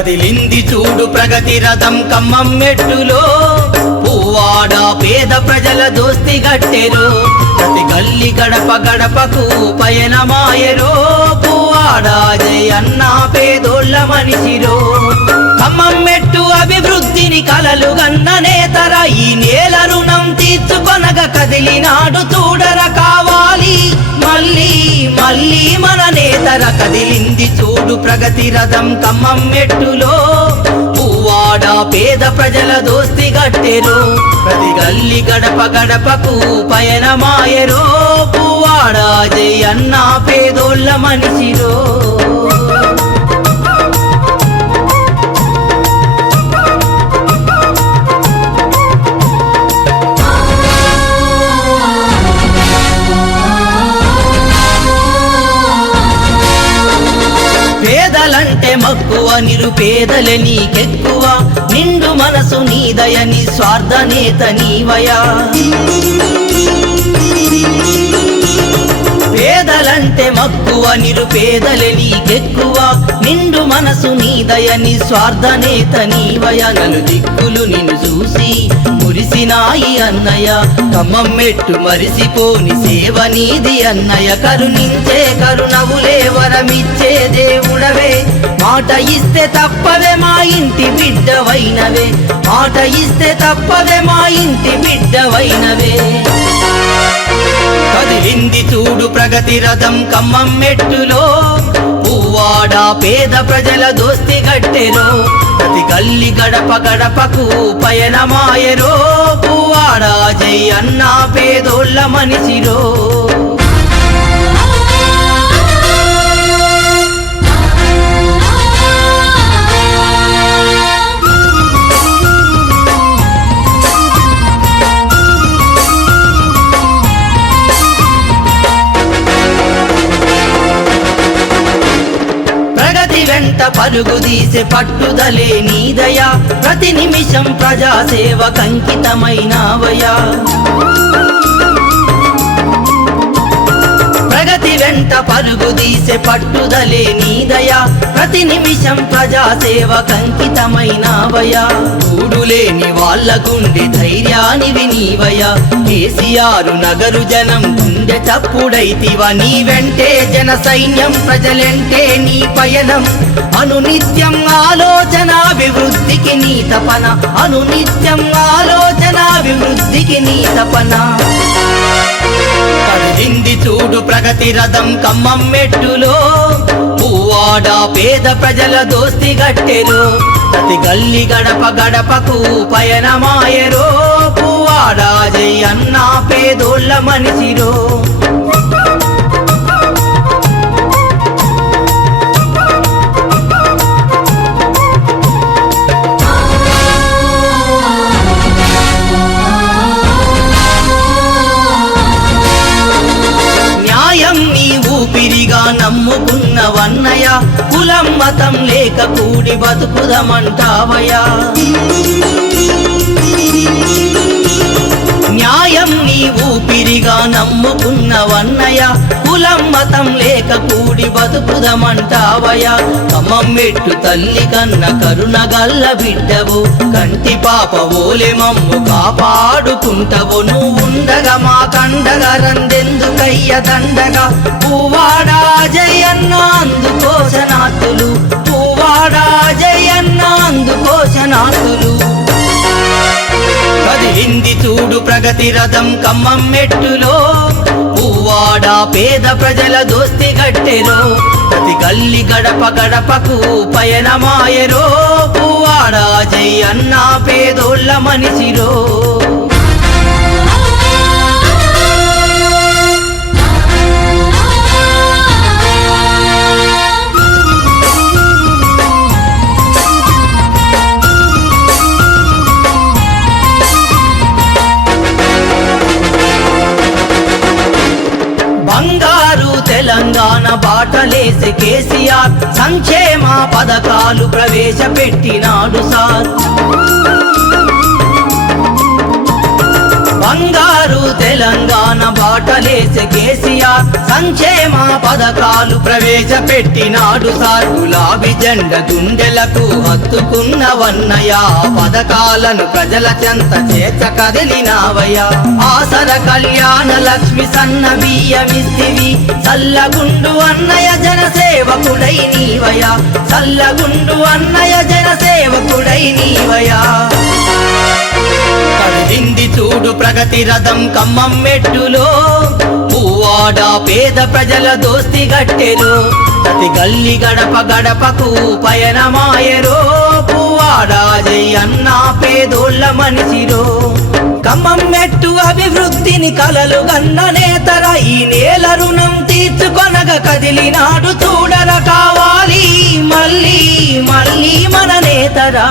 కదిలింది చూడు ప్రగతి రథం ఖమ్మం మెట్టులో, పువ్వాడ పేద ప్రజల దోస్తి గట్టెరు, ప్రతి గల్లి గడప గడపకు పయనమాయరో, పువ్వాడ జై అన్న పేదోళ్ళ మనిషిరో. ఖమ్మం మెట్టు అభివృద్ధిని కలలు గన్న నేతర, ఈ నేల రుణం తీర్చుకొనగ కదిలినాడు చూడర, కావాలి మళ్ళీ మళ్ళీ మన నేతర. కదిలింది చూడు ప్రగతి రథం ఖమ్మం మెట్టులో, పువ్వాడ పేద ప్రజల దోస్తి గట్టెరు, ప్రతి గల్లి గడప గడపకు పయనమాయరో, పువ్వాడ జై అన్న పేదోళ్ళ మనిషిరో. పేదలంటే మక్కువ, నిరుపేదలే నీకెక్కువ, నిండు మనసు నీదయ, నిస్వార్థ నేత నీవయా. పేదలంటే మక్కువ, నిరుపేదలే నీకెక్కువ, నిండు మనసు నీదయ, నిస్వార్థ నేత నీవయ. నలు దిక్కులు నిన్ను చూసి మురిసినాయి అన్నయ్య, ఖమ్మం మెట్టు మరిసిపోని సేవ నీది అన్నయ్య. కరుణించే కరుణవులే వరమిచ్చే దేవుడవే, మాట ఇస్తే తప్పవే మా ఇంటి బిడ్డవైనవే, మాట ఇస్తే తప్పవే మా ఇంటి బిడ్డవైనవే. కదిలింది చూడు ప్రగతి రథం ఖమ్మం మెట్టులో, పువ్వాడ పేద ప్రజల దోస్తి గట్టెరో, ప్రతి గల్లి గడప గడపకు పయనమాయరో, పువ్వాడ జై అన్న పేదోళ్ళ మనిషిరో. వెంట పరుగు తీసే పట్టుదలే నీదయా, ప్రతి నిమిషం ప్రజాసేవ కంకితమైనవయా. ప్రగతి వెంట పరుగు తీసే పట్టుదలే నీదయా, ప్రతి నిమిషం ప్రజాసేవ కంకితమైనవయా. కూడులేని వాళ్ళ గుండె ధైర్యానివి నీవయా, కేసీఆర్ నగరు జనం గుండె చప్పుడైతివా. నీ వెంటే జన సైన్యం, ప్రజలంటే నీ పయనం, అనునిత్యం ఆలోచనాభివృద్ధికి నీ తపన, అనునిత్యం ఆలోచనాభివృద్ధికి నీ తపన. కదిలింది చూడు ప్రగతి రథం ఖమ్మం మెట్టులో, పువ్వాడ పేద ప్రజల దోస్తి గట్టెరు, ప్రతి గల్లి గడప గడపకు పయనమాయరో, పువ్వాడ జై అన్న పేదోళ్ళ మనిషిరో. ఊపిరిగా నమ్ముకున్నవన్నయ, కులం మతం లేక కూడి బతుకుదమంటావయా. న్యాయం నీ ఊపిరిగా నమ్ముకున్నవన్నయ, కులం మతం లేక కూడి బతుకుదమంటావయా. ఖమ్మం మెట్టు తల్లి కన్న కరుణ గల్ల బిడ్డవు, కంటి పాప ఓలే మమ్ము కాపాడుకుంటవు, నువ్వుండగా మా కండగా రందెందుకయ్య దండగా. పువ్వాడ జై అన్న అందుకోసనాతులు, పువ్వాడ జై అన్న అందుకోసనాతులు. కదిలింది చూడు ప్రగతి రథం ఖమ్మం మెట్టులో, పువ్వాడ పేద ప్రజల దోస్తి గట్టెరో, ప్రతి గల్లి గడప గడపకు పయనమాయరో, పువ్వాడ జై అన్న పేదోళ్ళ మనిషిరో. బంగారు తెలంగాణ బాటలేసే కేసీఆర్, సంక్షేమ పథకాలు ప్రవేశపెట్టినాడు సార్. బంగారు తెలంగాణ బాటలేసే కేసీఆర్ సంక్షేమ పథకాలు ప్రవేశపెట్టినాడు సార్. గులాబీ జెండ గుండెలకు హత్తుకున్నవన్నయ్య, పథకాలను ప్రజల చెంత చేత కదిలినావయ్యా. ఆసర కళ్యాణ లక్ష్మి సన్న బియ్యమిస్తివి, చల్లగుండు అన్నయ్య జనసేవకుడై నీవయ్యా, చల్లగుండు అన్నయ్య జనసేవకుడై నీవయ్యా. కదిలింది చూడు ప్రగతి రథం ఖమ్మం మెట్టులో, పువ్వాడ పేద ప్రజల దోస్తి గట్టెలో, ప్రతి గల్లి గడప గడపకు పయనమాయరో, పువ్వాడ జై అన్నా పేదోళ్ళ మనిషిరో. ఖమ్మం మెట్టు అభివృద్ధిని కలలు గన్న నేతర, ఈ నేల రుణం తీర్చుకొనగ కదిలినాడు చూడర, కావాలి మళ్ళీ మళ్ళీ మన నేతరా.